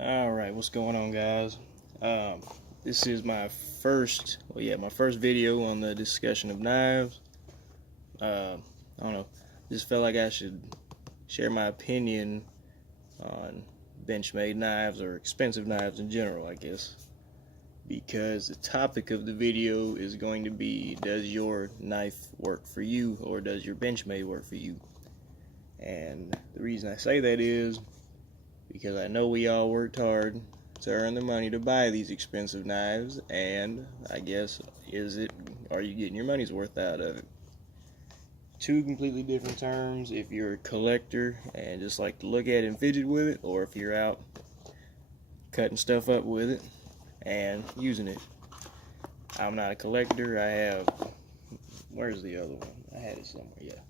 Alright, what's going on, guys? This is my first video on the discussion of knives. I don't know, just felt like I should share my opinion on Benchmade knives, or expensive knives in general, I guess. Because the topic of the video is going to be, does your knife work for you, or does your Benchmade work for you? And the reason I say that is because I know we all worked hard to earn the money to buy these expensive knives, and I guess, are you getting your money's worth out of it? Two completely different terms if you're a collector and just like to look at it and fidget with it, or if you're out cutting stuff up with it and using it. I'm not a collector. I have, where's the other one? I had it somewhere, yeah.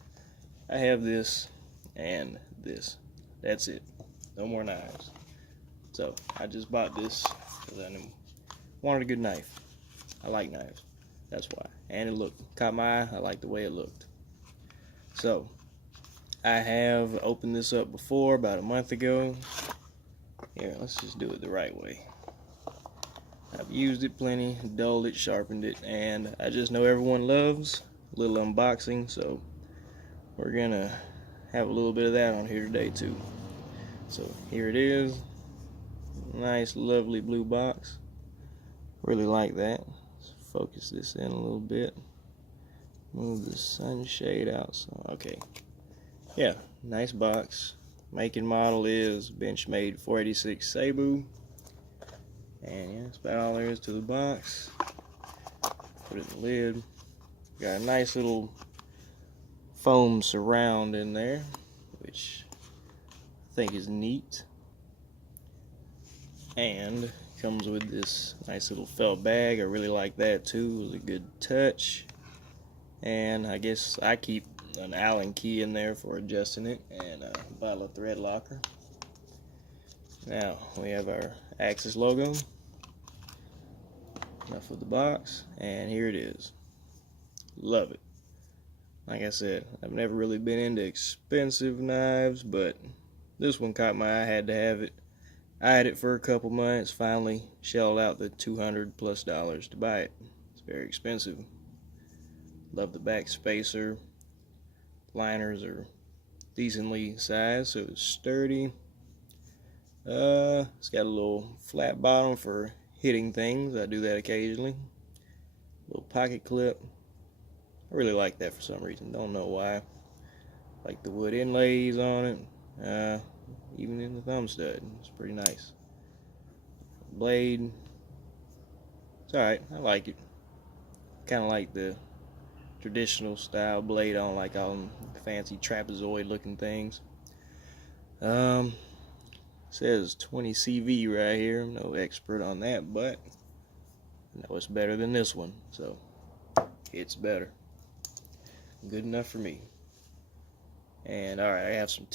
I have this and this. That's it. No more knives. So I just bought this because I wanted a good knife. I like knives. That's why. And it caught my eye. I like the way it looked. So I have opened this up before, about a month ago. Here, let's just do it the right way. I've used it plenty, dulled it, sharpened it, and I just know everyone loves a little unboxing, so we're gonna have a little bit of that on here today too. So here it is. Nice, lovely blue box. Really like that. Let's focus this in a little bit. Move the sunshade out. So, okay. Yeah, nice box. Make and model is Benchmade 486 Cebu. And yeah, that's about all there is to the box. Put it in the lid. Got a nice little foam surround in there, which I think is neat. And comes with this nice little felt bag. I really like that too. It was a good touch. And I guess I keep an Allen key in there for adjusting it, and a bottle of thread locker. Now we have our Axis logo. Enough of the box, and here it is. Love it. Like I said, I've never really been into expensive knives, but this one caught my eye. I had to have it. I had it for a couple months, finally shelled out the $200+ to buy it. It's very expensive. Love the back spacer. Liners are decently sized, so it's sturdy. It's got a little flat bottom for hitting things. I do that occasionally. Little pocket clip. I really like that for some reason. Don't know why. Like the wood inlays on it. Even in the thumb stud. It's pretty nice. Blade. It's alright. I like it. Kind of like the traditional style blade. I don't like all them fancy trapezoid looking things. Says 20 CV right here. I'm no expert on that, but I know it's better than this one. So it's better. Good enough for me. And alright, I have some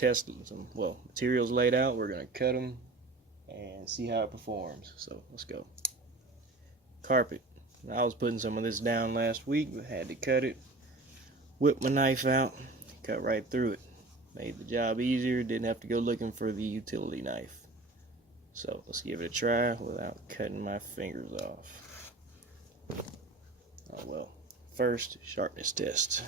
materials laid out. We're going to cut them and see how it performs. So let's go. Carpet. I was putting some of this down last week, but had to cut it. Whip my knife out, cut right through it. Made the job easier, didn't have to go looking for the utility knife. So let's give it a try without cutting my fingers off. Oh well. First, sharpness test.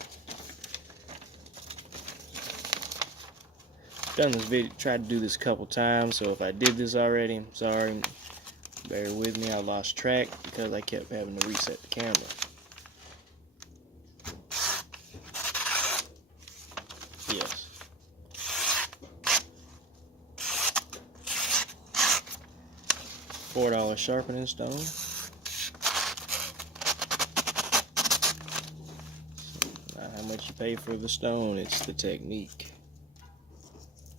Done this video, tried to do this a couple times, so if I did this already, I'm sorry. Bear with me, I lost track because I kept having to reset the camera. Yes. $4 sharpening stone. Not how much you pay for the stone, it's the technique.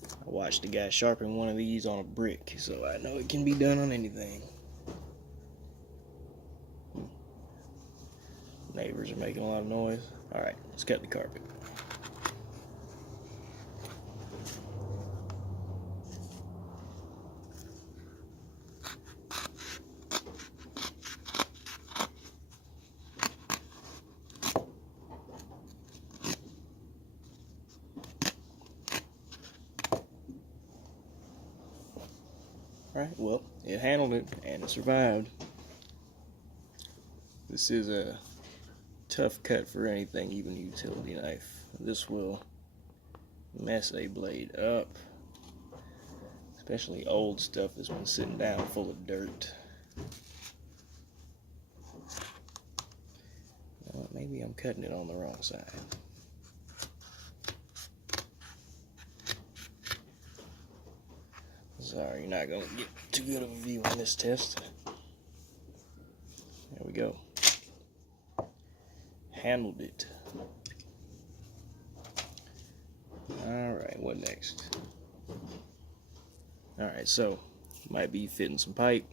I watched a guy sharpen one of these on a brick, so I know it can be done on anything. Neighbors are making a lot of noise. Alright, let's cut the carpet. Alright, well, it handled it and it survived. This is a tough cut for anything, even a utility knife. This will mess a blade up, especially old stuff that's been sitting down full of dirt. Well, maybe I'm cutting it on the wrong side. Sorry, you're not going to get too good of a view on this test. There we go. Handled it. Alright, what next? Alright, so might be fitting some pipe.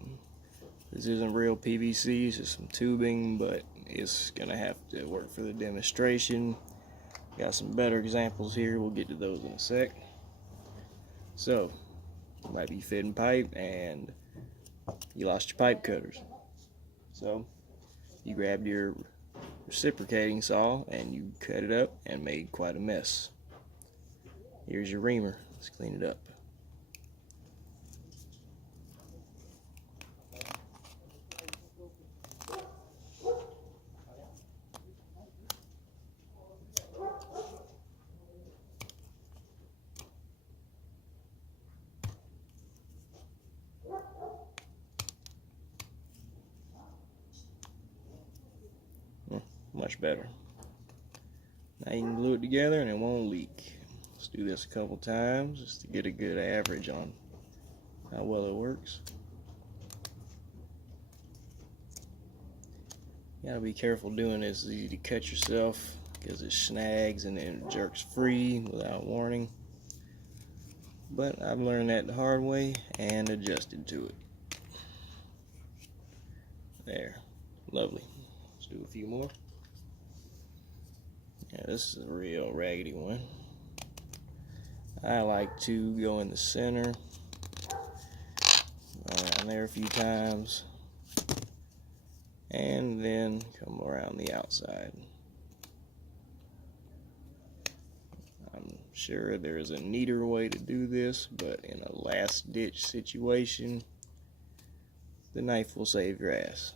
This isn't real PVC, it's just some tubing, but it's gonna have to work for the demonstration. Got some better examples here, we'll get to those in a sec. So, you might be fitting pipe and you lost your pipe cutters. So, you grabbed your reciprocating saw and you cut it up and made quite a mess. Here's your reamer. Let's clean it up. Much better. Now you can glue it together and it won't leak. Let's do this a couple times just to get a good average on how well it works. You gotta be careful doing this. It's easy to cut yourself because it snags and then it jerks free without warning. But I've learned that the hard way and adjusted to it. There. Lovely. Let's do a few more. Yeah, this is a real raggedy one. I like to go in the center, around there a few times, and then come around the outside. I'm sure there is a neater way to do this, but in a last-ditch situation, the knife will save your ass.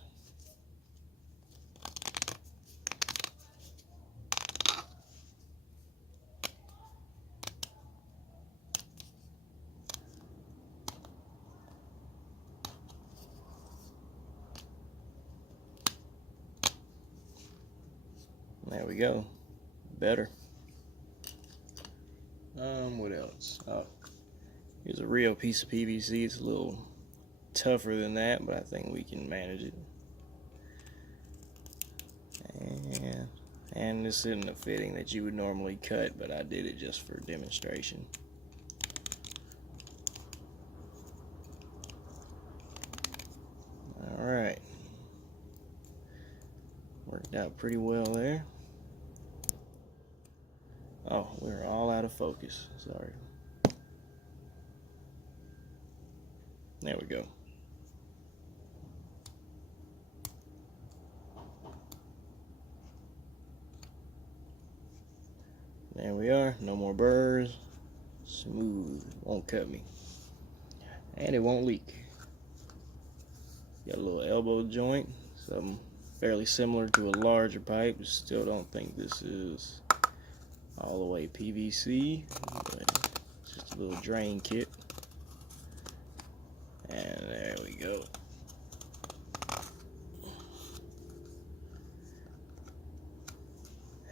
There we go. Better. What else? Oh, here's a real piece of PVC. It's a little tougher than that, but I think we can manage it. And this isn't a fitting that you would normally cut, but I did it just for demonstration. Alright. Worked out pretty well there. Oh, we're all out of focus. Sorry. There we go. There we are. No more burrs. Smooth. Won't cut me. And it won't leak. Got a little elbow joint. Something fairly similar to a larger pipe. Still don't think this is all the way PVC, but it's just a little drain kit. And there we go.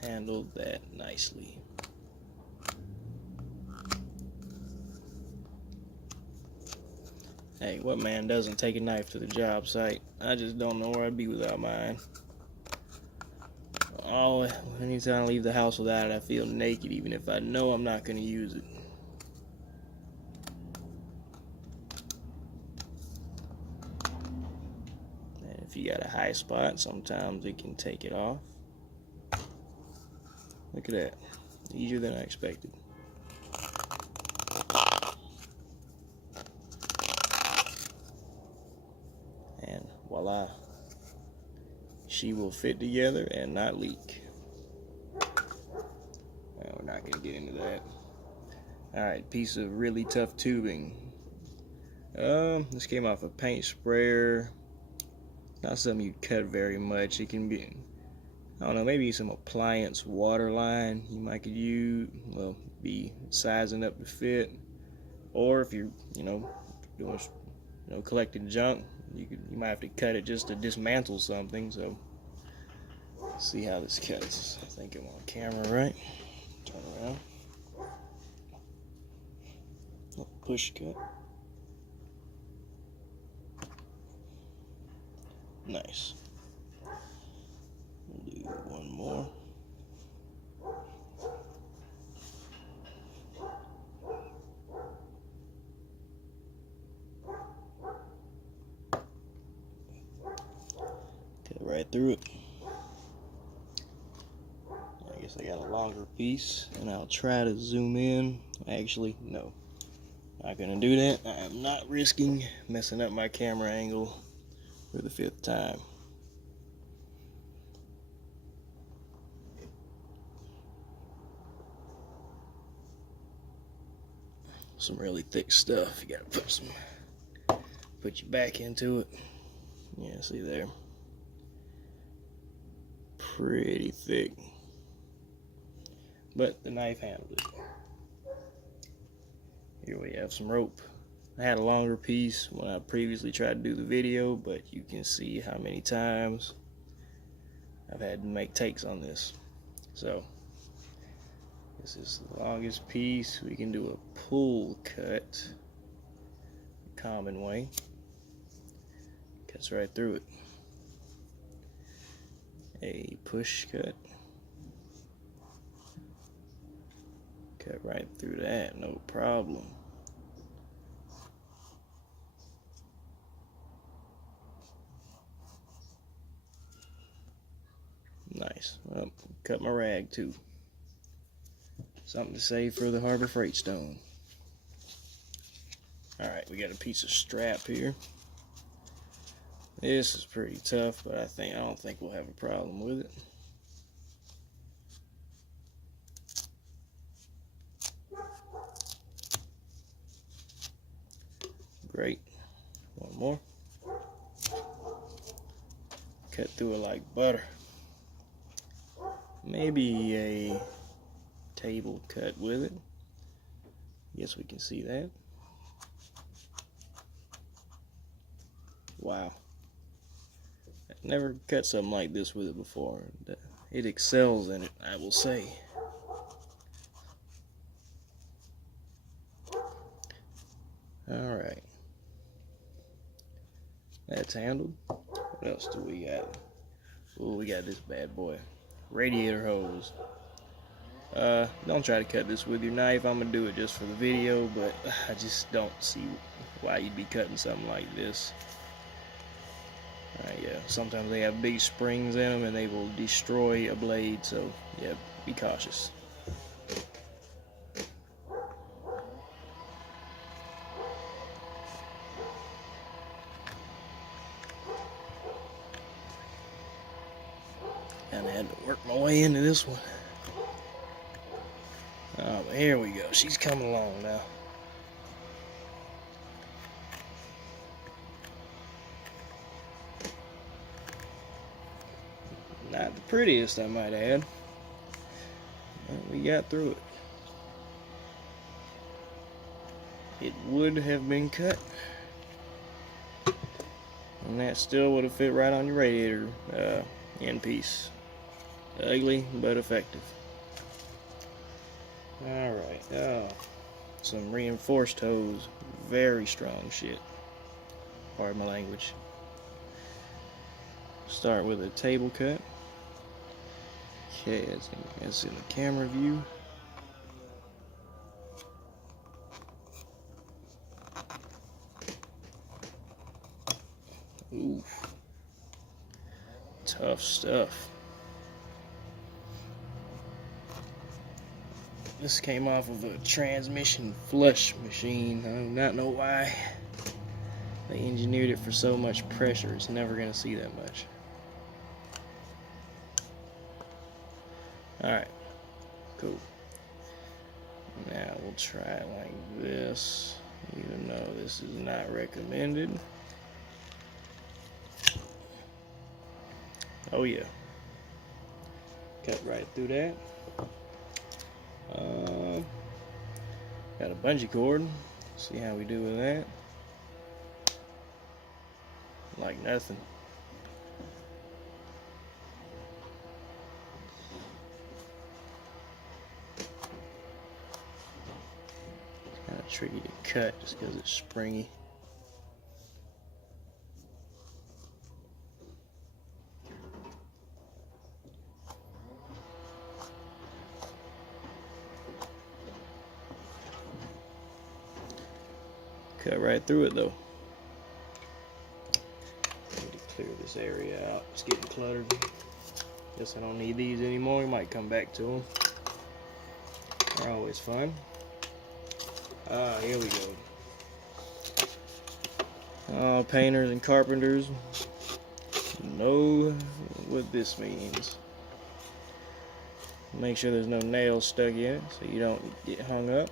Handled that nicely. Hey, what man doesn't take a knife to the job site? I just don't know where I'd be without mine. Oh, anytime I leave the house without it, I feel naked, even if I know I'm not going to use it. And if you got a high spot, sometimes it can take it off. Look at that. Easier than I expected. And voila. She will fit together and not leak. Well, we're not going to get into that. Alright, piece of really tough tubing. This came off a paint sprayer. Not something you'd cut very much. It can be, I don't know, maybe some appliance water line you might could use. Well, be sizing up to fit. Or if you're, doing, collecting junk, you might have to cut it just to dismantle something. So, let's see how this cuts. I think I'm on camera, right? Turn around. Push cut. Nice. We'll do one more. Cut right through it. I guess I got a longer piece, and I'll try to zoom in. Actually, no. Not gonna do that. I am not risking messing up my camera angle for the 5th time. Some really thick stuff. You gotta put your back into it. Yeah, see there. Pretty thick. But the knife handled it. Here we have some rope. I had a longer piece when I previously tried to do the video, but you can see how many times I've had to make takes on this. So, this is the longest piece. We can do a pull cut, common way. Cuts right through it. A push cut. Cut right through that, no problem. Nice. Well, cut my rag too. Something to save for the Harbor Freight Stone. Alright, we got a piece of strap here. This is pretty tough, but I don't think we'll have a problem with it. Great. One more. Cut through it like butter. Maybe a table cut with it. Guess we can see that. Wow. I've never cut something like this with it before. It excels in it, I will say. Alright. That's handled. What else do we got? Oh, we got this bad boy. Radiator hose. Don't try to cut this with your knife. I'm gonna do it just for the video, but I just don't see why you'd be cutting something like this. Yeah, sometimes they have big springs in them and they will destroy a blade, so yeah, be cautious. Kinda had to work my way into this one. Oh, but here we go. She's coming along now. Not the prettiest, I might add. But we got through it. It would have been cut. And that still would have fit right on your radiator end piece. Ugly, but effective. Alright, some reinforced hose. Very strong shit. Pardon my language. Start with a table cut. Okay, that's in the camera view. Oof. Tough stuff. This came off of a transmission flush machine. I do not know why they engineered it for so much pressure. It's never going to see that much. Alright, cool. Now we'll try it like this. even though this is not recommended. Oh yeah, cut right through that. Got a bungee cord. See how we do with that. Like nothing. It's kind of tricky to cut just because it's springy. Cut right through it though. Need to clear this area out. It's getting cluttered. Guess I don't need these anymore. We might come back to them. They're always fun. Here we go. Painters and carpenters know what this means. Make sure there's no nails stuck in it so you don't get hung up.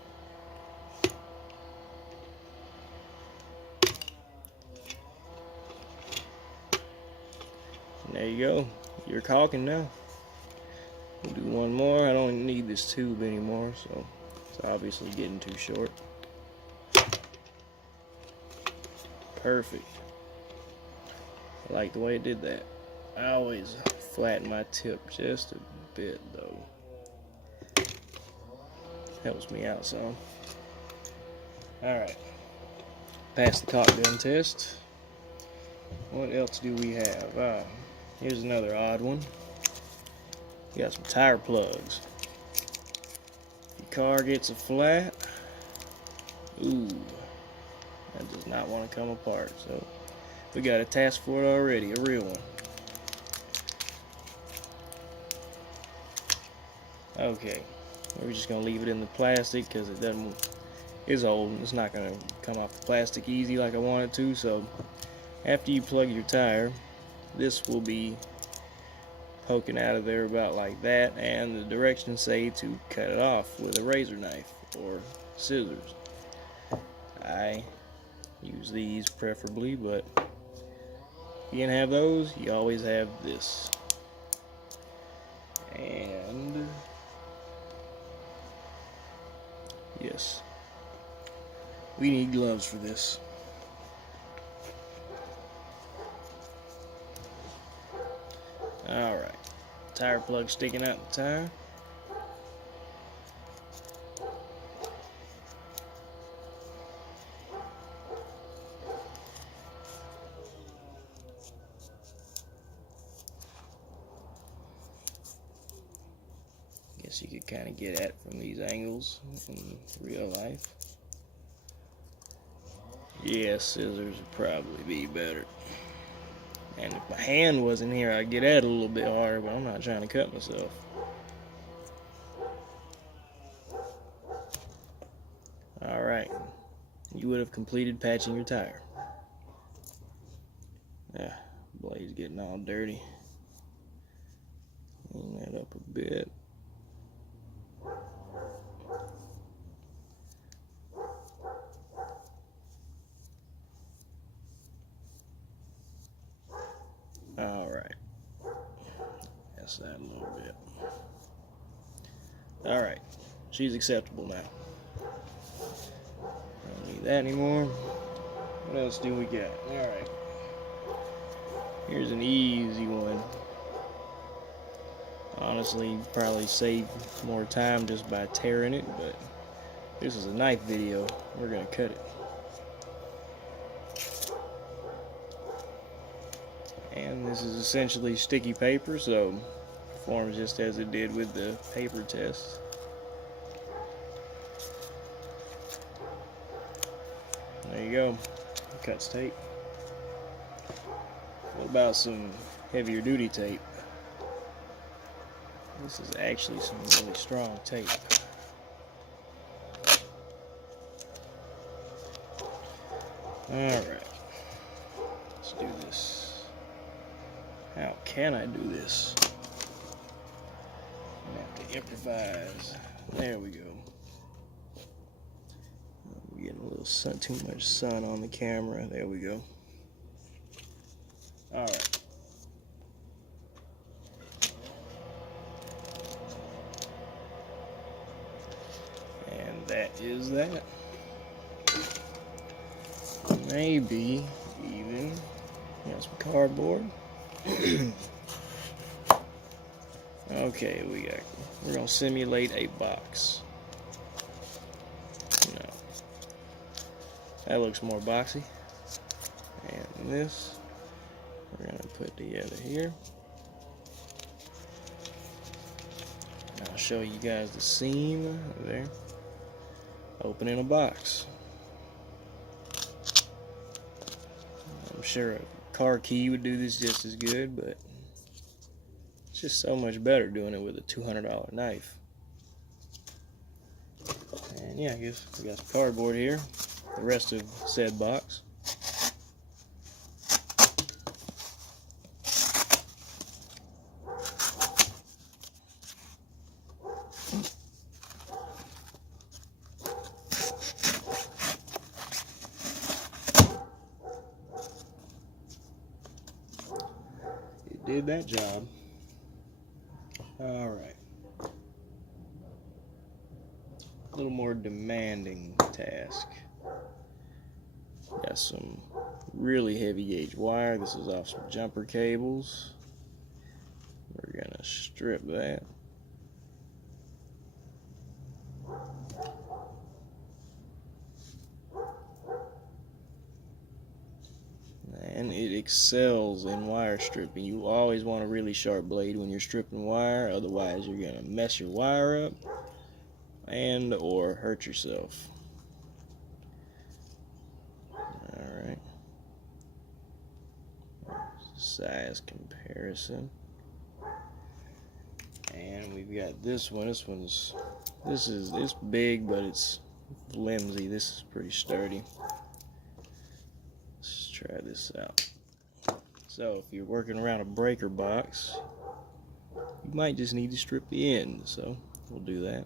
There you go. You're caulking now. We'll do one more. I don't need this tube anymore, so it's obviously getting too short. Perfect. I like the way it did that. I always flatten my tip just a bit though. Helps me out some. Alright. Pass the caulk gun test. What else do we have? Here's another odd one. You got some tire plugs. If your car gets a flat, ooh, that does not want to come apart. So we got a task for it already, a real one. Okay, we're just gonna leave it in the plastic because it's old and it's not gonna come off the plastic easy like I want it to. So after you plug your tire, this will be poking out of there about like that, and the directions say to cut it off with a razor knife or scissors. I use these preferably, but if you can have those, you always have this. And yes, we need gloves for this. Alright, tire plug sticking out the tire. Guess you could kind of get at it from these angles in real life. Yeah, scissors would probably be better. And if my hand wasn't here, I'd get at it a little bit harder, but I'm not trying to cut myself. Alright, you would have completed patching your tire. Yeah, blade's getting all dirty. Clean that up a bit. Alright, that's that a little bit. Alright, she's acceptable now. Don't need that anymore. What else do we got? Alright, here's an easy one. Honestly, probably save more time just by tearing it, but this is a knife video. We're gonna cut it. And this is essentially sticky paper, so it performs just as it did with the paper test. There you go. Cuts tape. What about some heavier duty tape? This is actually some really strong tape. Alright. Let's do this. How can I do this? I'm gonna have to improvise. There we go. We're getting a little too much sun on the camera. There we go. All right. And that is that. Maybe even some cardboard. Okay, we're gonna simulate a box. No, that looks more boxy. And this we're gonna put together here. I'll show you guys the seam there. Opening a box. I'm sure a car key would do this just as good, but it's just so much better doing it with a $200 knife. And yeah, I guess we got some cardboard here. The rest of said box. It did that job. All right. A little more demanding task. Got some really heavy gauge wire. This is off some jumper cables. We're gonna strip that. And it excels in wire stripping. You always want a really sharp blade when you're stripping wire, otherwise you're gonna mess your wire up and or hurt yourself. Alright. Size comparison. And we've got this one. It's big, but it's flimsy. This is pretty sturdy. Let's try this out. So if you're working around a breaker box, you might just need to strip the end. So we'll do that.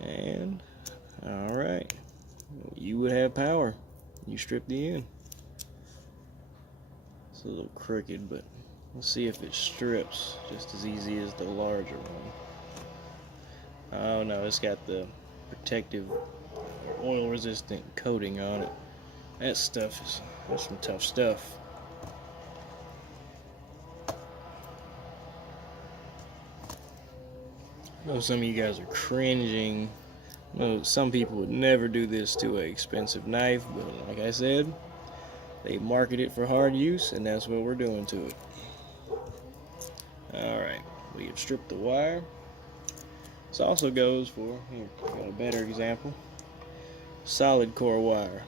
And alright, you would have power. You strip the end. It's a little crooked, but let's see if it strips just as easy as the larger one. Oh no, it's got the protective oil resistant coating on it. That's some tough stuff. I know some of you guys are cringing. I know some people would never do this to an expensive knife, but like I said, they market it for hard use, and that's what we're doing to it. Alright, we have stripped the wire. This also goes for, here, got a better example, solid core wire.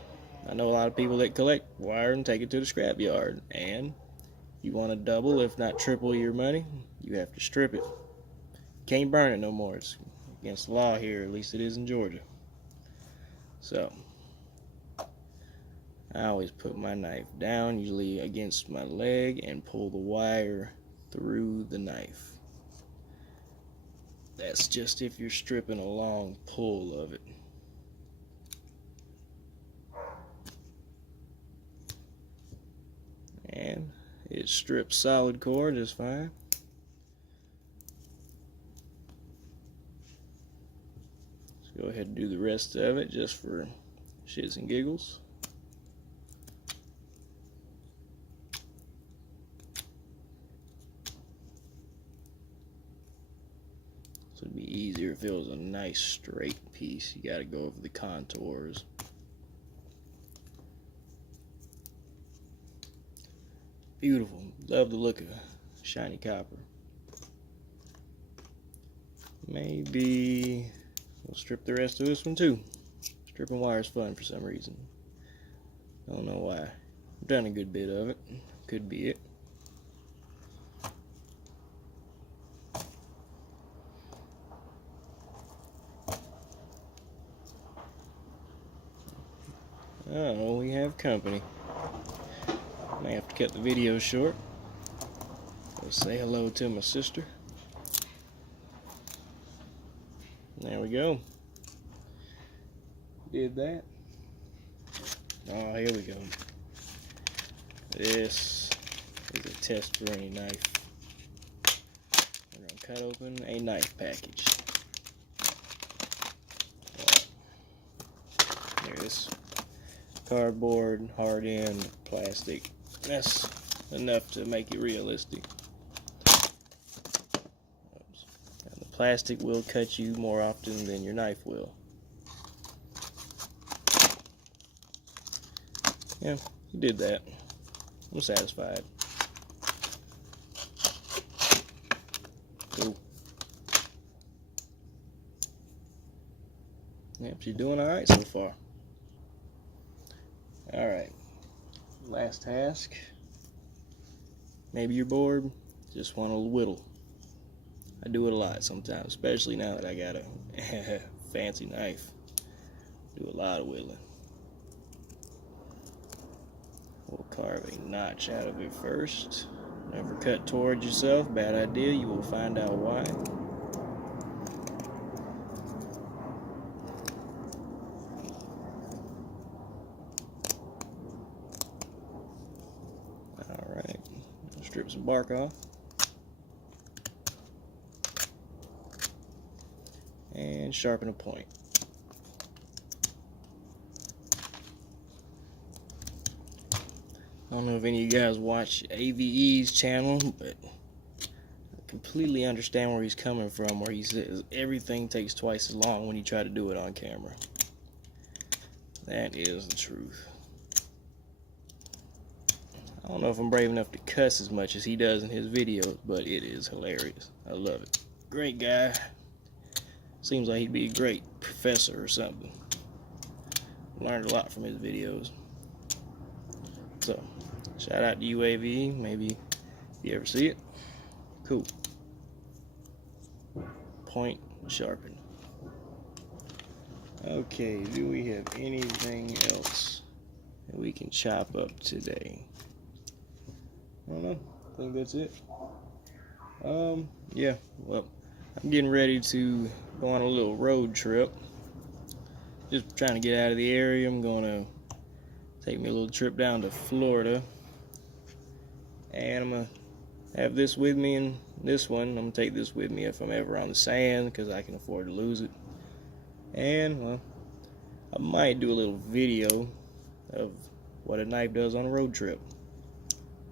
I know a lot of people that collect wire and take it to the scrap yard, and you want to double, if not triple your money, you have to strip it. Can't burn it no more. It's against the law here, at least it is in Georgia. So I always put my knife down, usually against my leg, and pull the wire through the knife. That's just if you're stripping a long pull of it. And it strips solid core just fine. Go ahead and do the rest of it just for shits and giggles. So it'd be easier if it was a nice straight piece. You gotta go over the contours. Beautiful. Love the look of shiny copper. Maybe we'll strip the rest of this one too. Stripping wire is fun for some reason. I don't know why. I've done a good bit of it. Could be it. Oh, we have company. May have to cut the video short. Go say hello to my sister. There we go. Did that. Oh, here we go. This is a test for any knife. We're going to cut open a knife package. There's cardboard, hard end, plastic. That's enough to make it realistic. Oops. And the plastic will cut you more often than your knife will. Yeah, he did that. I'm satisfied. Cool. Yep, she's doing alright so far. Alright. Last task. Maybe you're bored. Just want to whittle. I do it a lot sometimes, especially now that I got a fancy knife. Do a lot of whittling. We'll carve a notch out of it first. Never cut towards yourself. Bad idea. You will find out why. Alright. Strip some bark off. And sharpen a point. I don't know if any of you guys watch AVE's channel, but I completely understand where he's coming from, where he says everything takes twice as long when you try to do it on camera. That is the truth. I don't know if I'm brave enough to cuss as much as he does in his videos, but it is hilarious. I love it. Great guy. Seems like he'd be a great professor or something. Learned a lot from his videos. So, shout out to you, AVE. Maybe if you ever see it. Cool. Point sharpened. Okay, do we have anything else that we can chop up today? I don't know. I think that's it. Yeah, well, I'm getting ready to go on a little road trip. Just trying to get out of the area. I'm going to take me a little trip down to Florida. And I'm going to have this with me and this one. I'm going to take this with me if I'm ever on the sand because I can afford to lose it. And, well, I might do a little video of what a knife does on a road trip.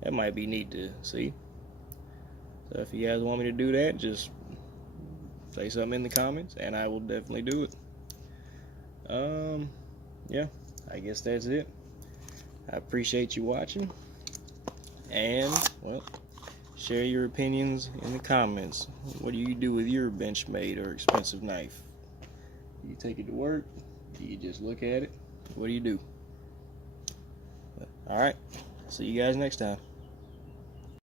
That might be neat to see. So if you guys want me to do that, just say something in the comments and I will definitely do it. Yeah, I guess that's it. I appreciate you watching. And, well, share your opinions in the comments. What do you do with your Benchmade or expensive knife? Do you take it to work? Do you just look at it? What do you do? Alright, see you guys next time.